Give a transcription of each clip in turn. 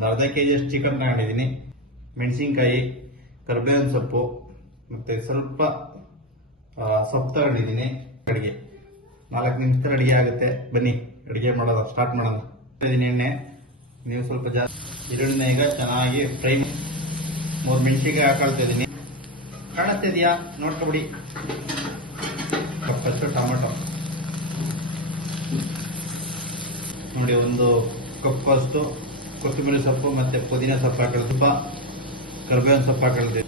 ಒಂದು ಅರ್ಧ ಕೆಜಿ ಅಷ್ಟು ಚಿಕನ್ ತಗೊಂಡಿದ್ದೀನಿ, ಮೆಣಸಿನ್ಕಾಯಿ, ಕರಿಬೇವಿನ ಸೊಪ್ಪು ಮತ್ತೆ ಸ್ವಲ್ಪ ಸೊಪ್ಪು ತಗೊಂಡಿದ್ದೀನಿ. ಅಡಿಗೆ 4 ನಿಮಿಷದಲ್ಲಿ ಅಡಿಗೆ ಆಗುತ್ತೆ. ಬನ್ನಿ ಅಡಿಗೆ ಮಾಡೋದು ಸ್ಟಾರ್ಟ್ ಮಾಡೋಣ. ಎಣ್ಣೆ ನೀವು ಸ್ವಲ್ಪ ಜಾಸ್ತಿ ಈರುಳ್ಳಿನ ಈಗ ಚೆನ್ನಾಗಿ ಫ್ರೈ. 3 ಮೆಣಸಿನ್ಕಾಯಿ ಹಾಕೊಳ್ತಾ ಇದ್ದೀನಿ. ಕಾಣುತ್ತಿದೆಯಾ ನೋಡ್ಕೊಬಿಡಿ. ಫಸ್ಟ್ ಟೊಮೆಟೊ ನೋಡಿ, 1 ಕಪ್ ಅಷ್ಟು ಕೊತ್ತಂಬರಿ ಸೊಪ್ಪು ಮತ್ತೆ ಪುದೀನ ಸೊಪ್ಪು ಹಾಕೊಳ್ಳಿ, ಸ್ವಲ್ಪ ಕರಿಬೇವಿನ ಸೊಪ್ಪು ಹಾಕೊಳ್ತೀವಿ.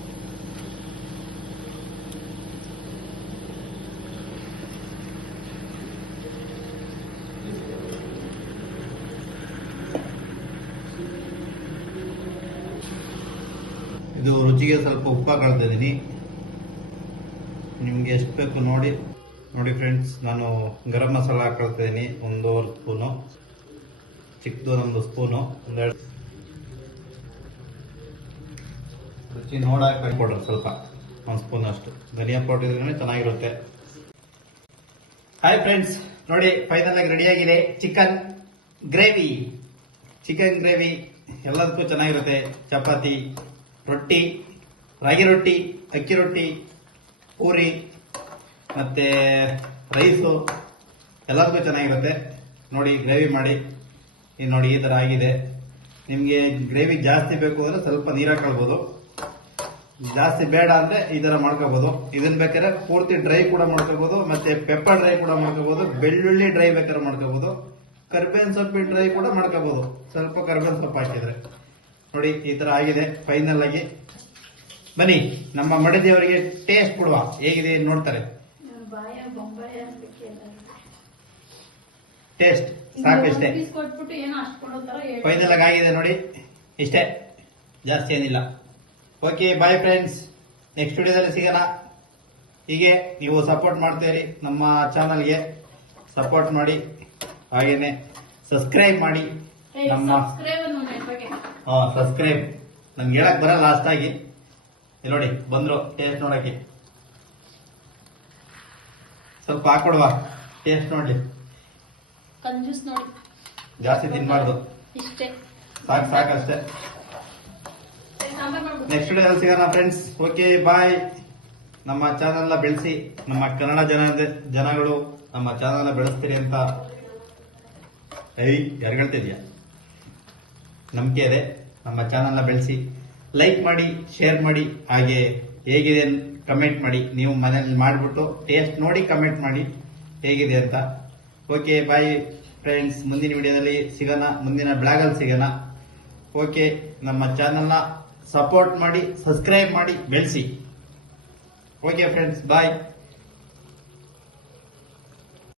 ಇದು ರುಚಿಗೆ ಸ್ವಲ್ಪ ಉಪ್ಪು ಹಾಕೊಳ್ತಾ ಇದ್ದೀನಿ. ನಿಮ್ಗೆ ಎಷ್ಟು ಬೇಕು ನೋಡಿ ಫ್ರೆಂಡ್ಸ್. ನಾನು ಗರಂ ಮಸಾಲ ಹಾಕೊಳ್ತಾ ಇದ್ದೀನಿ 1.5 ಸ್ಪೂನು, ಚಿಕ್ಕದು 1 ಸ್ಪೂನು, 2 ರುಚಿ ನೋಡಾಕ ಪೌಡರ್ ಸ್ವಲ್ಪ 1 ಸ್ಪೂನ್ ಅಷ್ಟು. ಧನಿಯಾ ಪೌಡರ್ ಇದ್ರೆ ಚೆನ್ನಾಗಿರುತ್ತೆ. ಹಾಯ್ ಫ್ರೆಂಡ್ಸ್, ನೋಡಿ ಫೈನಲ್ ಆಗಿ ರೆಡಿಯಾಗಿದೆ ಚಿಕನ್ ಗ್ರೇವಿ. ಚಿಕನ್ ಗ್ರೇವಿ ಎಲ್ಲದಕ್ಕೂ ಚೆನ್ನಾಗಿರುತ್ತೆ. ಚಪಾತಿ, ರೊಟ್ಟಿ, ರಾಗಿ ರೊಟ್ಟಿ, ಅಕ್ಕಿ ರೊಟ್ಟಿ, ಪೂರಿ ಮತ್ತೆ ರೈಸು ಎಲ್ಲದಕ್ಕೂ ಚೆನ್ನಾಗಿರುತ್ತೆ. ನೋಡಿ ಗ್ರೇವಿ ಮಾಡಿ ನೋಡಿ ಈ ತರ ಆಗಿದೆ. ನಿಮ್ಗೆ ಗ್ರೇವಿ ಜಾಸ್ತಿ ಬೇಕು ಅಂದ್ರೆ ಸ್ವಲ್ಪ ನೀರು ಹಾಕೊಳ್ಬಹುದು, ಜಾಸ್ತಿ ಬೇಡ ಅಂದ್ರೆ ಈ ತರ ಮಾಡ್ಕೋಬಹುದು. ಇದನ್ನ ಬೇಕಾದ್ರೆ ಪೂರ್ತಿ ಡ್ರೈ ಕೂಡ ಮಾಡ್ಕೋಬಹುದು, ಮತ್ತೆ ಪೆಪ್ಪರ್ ಡ್ರೈ ಕೂಡ ಮಾಡ್ಕೋಬಹುದು, ಬೆಳ್ಳುಳ್ಳಿ ಡ್ರೈ ಬೇಕಾದ್ರೆ ಮಾಡ್ಕೋಬಹುದು, ಕರಿಬೇವಿನ ಸೊಪ್ಪಿನ ಡ್ರೈ ಕೂಡ ಮಾಡ್ಕೋಬಹುದು. ಸ್ವಲ್ಪ ಕರಿಬೇವಿನ ಸೊಪ್ಪು ಹಾಕಿದ್ರೆ ನೋಡಿ ಈ ತರ ಆಗಿದೆ ಫೈನಲ್ ಆಗಿ. ಬನ್ನಿ ನಮ್ಮ ಮಡದಿಯವರಿಗೆ ಟೇಸ್ಟ್ ಕೊಡುವ, ಹೇಗಿದೆ ನೋಡ್ತಾರೆ. ಟೇಸ್ಟ್ ಸಾಕಷ್ಟೇ, ಫೈನಲ್ ಆಗಿದೆ ನೋಡಿ, ಇಷ್ಟೇ, ಜಾಸ್ತಿ ಏನಿಲ್ಲ. ಓಕೆ ಬಾಯ್ ಫ್ರೆಂಡ್ಸ್, ನೆಕ್ಸ್ಟ್ ವಿಡಿಯೋದಲ್ಲಿ ಸಿಗೋಣ. ಹೀಗೆ ನೀವು ಸಪೋರ್ಟ್ ಮಾಡ್ತೀರಿ, ನಮ್ಮ ಚಾನಲ್ಗೆ ಸಪೋರ್ಟ್ ಮಾಡಿ, ಹಾಗೇನೆ ಸಬ್ಸ್ಕ್ರೈಬ್ ಮಾಡಿ. ನಮ್ಮ ಸಬ್ಸ್ಕ್ರೈಬ್ ನನ್ಗೆ ಹೇಳಕ್ ಬರಲ್ಲ ಅಷ್ಟಾಗಿ. ನೋಡಿ ಬಂದ್ರು ಟೇಸ್ಟ್ ನೋಡಕ್ಕೆ, ಸ್ವಲ್ಪ ಹಾಕೊಡುವ ಟೇಸ್ಟ್ ನೋಡ್ಲಿ. ಜಾಸ್ತಿ ತಿನ್ಬಾರ್ದು, ಸಾಕಷ್ಟೇ. ನೆಕ್ಸ್ಟ್ ವಿಡಿಯೋದಲ್ಲಿ ಸಿಗೋಣ ಫ್ರೆಂಡ್ಸ್. Okay bye. ನಮ್ಮ ಚಾನಲ್ನ ಬೆಳೆಸಿ, ನಮ್ಮ ಕನ್ನಡ ಜನಗಳು ನಮ್ಮ ಚಾನಲ್ನ ಬೆಳೆಸ್ತೀರಿ ಅಂತ ಯಾರಿಗಳ್ತಿದ್ಯಾ ನಂಬಿಕೆ ಇದೆ. ನಮ್ಮ ಚಾನಲ್ನ ಬೆಳೆಸಿ, ಲೈಕ್ ಮಾಡಿ, ಶೇರ್ ಮಾಡಿ, ಹಾಗೆ ಹೇಗಿದೆ ಕಮೆಂಟ್ ಮಾಡಿ. ನೀವು ಮನೇಲಿ ಮಾಡಿಬಿಟ್ಟು ಟೇಸ್ಟ್ ನೋಡಿ ಕಮೆಂಟ್ ಮಾಡಿ ಹೇಗಿದೆ ಅಂತ. ಓಕೆ ಬಾಯ್ ಫ್ರೆಂಡ್ಸ್, ಮುಂದಿನ ವಿಡಿಯೋದಲ್ಲಿ ಸಿಗೋಣ, ಮುಂದಿನ ಬ್ಲಾಗಲ್ಲಿ ಸಿಗೋಣ. ಓಕೆ, ನಮ್ಮ ಚಾನಲ್ನ ಸಪೋರ್ಟ್ ಮಾಡಿ, ಸಬ್ಸ್ಕ್ರೈಬ್ ಮಾಡಿ, ಬೆಳೆಸಿ. ಓಕೆ ಫ್ರೆಂಡ್ಸ್, ಬಾಯ್.